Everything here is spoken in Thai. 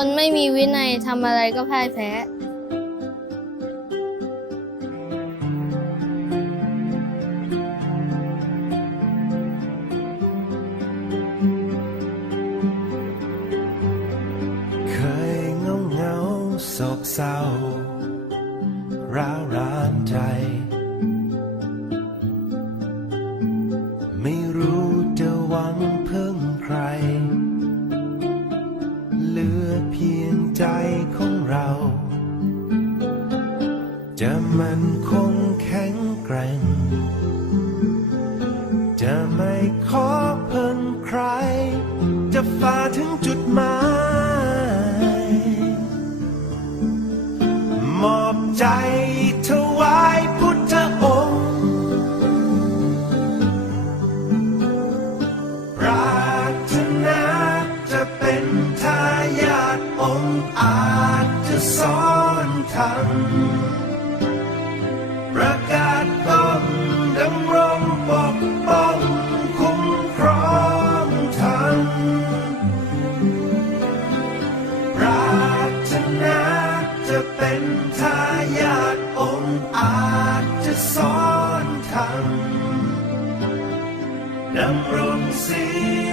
คนไม่มีวินัยทำอะไรก็พ่ายแพ้ เคยเงาเงาโศกเศร้า ร้าวรานใจ ไม่รู้จะหวัง ใจของเรา จะมันคงแข็งแกร่ง จะไม่ขอเพิ่งใคร จะฝ่าถึงจุดหมายมอบใจถวายพุทธองค์ปรารถนาจะเป็น องค์อาจจะสอนทำประกาศก้องดำรงปกป้องคุ้มครองทันปรารถนาจะเป็นทายาทองค์อาจจะสอนทำดำรงศีล